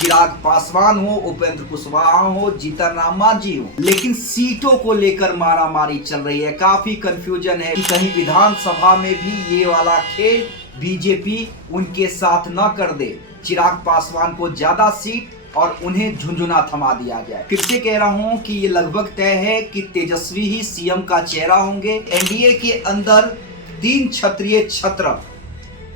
चिराग पासवान हो, उपेंद्र कुशवाहा हो, जीतन राम मांझी हो, लेकिन सीटों को लेकर मारामारी चल रही है। काफी कंफ्यूजन है कि कहीं विधानसभा में भी ये वाला खेल बीजेपी उनके साथ न कर दे, चिराग पासवान को ज्यादा सीट और उन्हें झुंझुना थमा दिया जाए। फिर से कह रहा हूं कि ये लगभग तय है कि तेजस्वी ही सीएम का चेहरा होंगे। एनडीए के अंदर 3 क्षत्रिय छत्र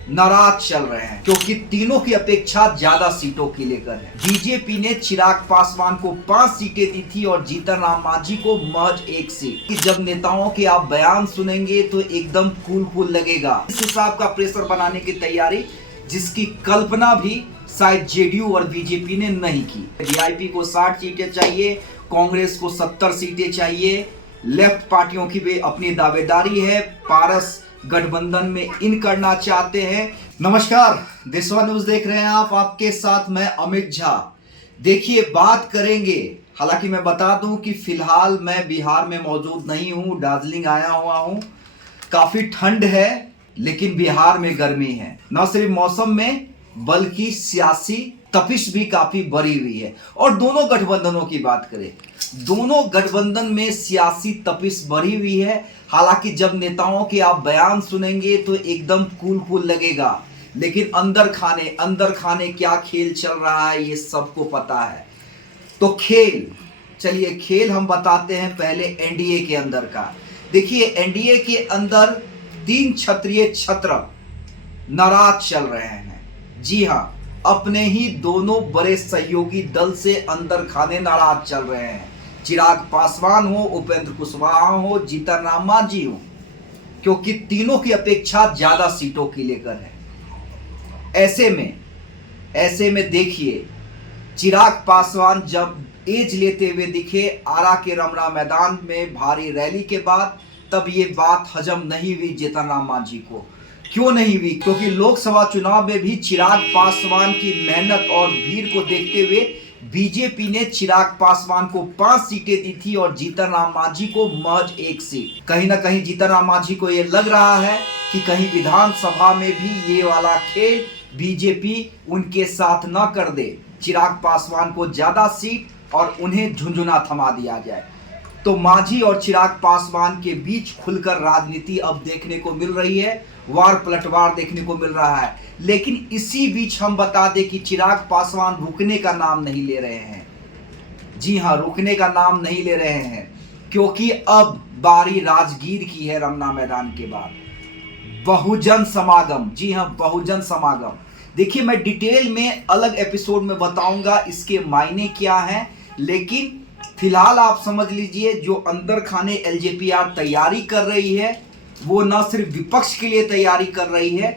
नाराज चल रहे हैं क्योंकि तीनों की अपेक्षा ज्यादा सीटों की लेकर है। बीजेपी ने चिराग पासवान को 5 सीटें दी थी और जीतन राम मांझी को महज 1 सीट। जब नेताओं के आप बयान सुनेंगे तो एकदम कूल लगेगा। इस हिसाब का प्रेशर बनाने की तैयारी जिसकी कल्पना भी शायद जेडीयू और बीजेपी ने नहीं की। वीआईपी को 60 सीटें चाहिए, कांग्रेस को 70 सीटें चाहिए। लेफ्ट पार्टियों की भी अपनी दावेदारी है, पारस गठबंधन में इन करना चाहते हैं। नमस्कार, देशवा न्यूज देख रहे हैं आप, आपके साथ मैं अमित झा। देखिए, बात करेंगे, हालांकि मैं बता दूं कि फिलहाल मैं बिहार में मौजूद नहीं हूं, दार्जिलिंग आया हुआ हूं। काफी ठंड है लेकिन बिहार में गर्मी है। न सिर्फ मौसम में बल्कि सियासी तपिश भी काफी बढ़ी हुई है। और दोनों गठबंधनों की बात करें, दोनों गठबंधन में सियासी तपिश बढ़ी हुई है। हालांकि जब नेताओं के आप बयान सुनेंगे तो एकदम कूल लगेगा, लेकिन अंदर खाने क्या खेल चल रहा है ये सबको पता है। तो चलिए खेल हम बताते हैं पहले एनडीए के अंदर का। देखिए, एनडीए के अंदर 3 क्षत्रिय छत्र नाराज चल रहे हैं। जी हां, अपने ही दोनों बड़े सहयोगी दल से अंदर खाने नाराज चल रहे हैं। चिराग पासवान हो, उपेंद्र कुशवाहा हो, जीतन राम मांझी हो, क्योंकि तीनों की अपेक्षा ज्यादा सीटों की लेकर है। ऐसे में देखिए, चिराग पासवान जब एज लेते हुए दिखे आरा के रमना मैदान में भारी रैली के बाद, तब ये बात हजम नहीं हुई जीतन राम मांझी को। क्यों नहीं हुई? क्योंकि लोकसभा चुनाव में भी चिराग पासवान की मेहनत और भीड़ को देखते हुए बीजेपी ने चिराग पासवान को 5 सीटें दी थी और जीतन राम मांझी को महज 1 सीट। कहीं ना कहीं जीतन राम मांझी को यह लग रहा है कि कहीं विधानसभा में भी ये वाला खेल बीजेपी उनके साथ न कर दे, चिराग पासवान को ज्यादा सीट और उन्हें झुंझुना थमा दिया जाए। तो मांझी और चिराग पासवान के बीच खुलकर राजनीति अब देखने को मिल रही है, वार पलटवार देखने को मिल रहा है। लेकिन इसी बीच हम बता दें कि चिराग पासवान रुकने का नाम नहीं ले रहे हैं। जी हां, रुकने का नाम नहीं ले रहे हैं, क्योंकि अब बारी राजगीर की है। रमना मैदान के बाद बहुजन समागम, जी हां, बहुजन समागम। देखिए, मैं डिटेल में अलग एपिसोड में बताऊंगा इसके मायने क्या हैं, लेकिन फिलहाल आप समझ लीजिए जो अंदर खाने एलजेपीआर तैयारी कर रही है वो न सिर्फ विपक्ष के लिए तैयारी कर रही है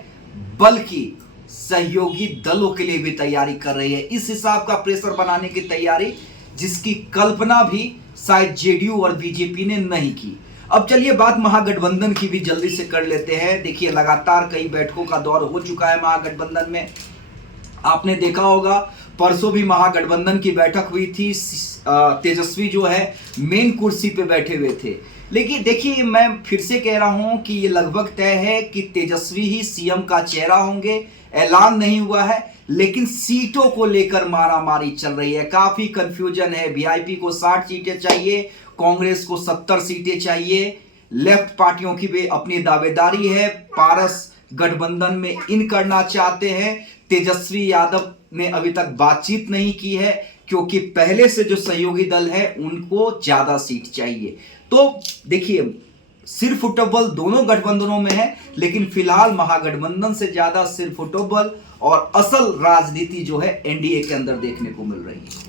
बल्कि सहयोगी दलों के लिए भी तैयारी कर रही है। इस हिसाब का प्रेशर बनाने की तैयारी जिसकी कल्पना भी शायद जेडीयू और बीजेपी ने नहीं की। अब चलिए बात महागठबंधन की भी जल्दी से कर लेते हैं। देखिए, लगातार कई बैठकों का दौर हो चुका है महागठबंधन में। आपने देखा होगा परसों भी महागठबंधन की बैठक हुई थी। तेजस्वी जो है मेन कुर्सी पे बैठे हुए थे। लेकिन देखिए, मैं फिर से कह रहा हूं कि ये लगभग तय है कि तेजस्वी ही सीएम का चेहरा होंगे। ऐलान नहीं हुआ है, लेकिन सीटों को लेकर मारामारी चल रही है। काफी कंफ्यूजन है। वीआईपी को 60 सीटें चाहिए, कांग्रेस को 70 सीटें चाहिए। लेफ्ट पार्टियों की भी अपनी दावेदारी है, पारस गठबंधन में इन करना चाहते हैं। तेजस्वी यादव ने अभी तक बातचीत नहीं की है क्योंकि पहले से जो सहयोगी दल है उनको ज्यादा सीट चाहिए। तो देखिए, सिर फुटबॉल दोनों गठबंधनों में है, लेकिन फिलहाल महागठबंधन से ज्यादा सिर फुटबॉल और असल राजनीति जो है एनडीए के अंदर देखने को मिल रही है।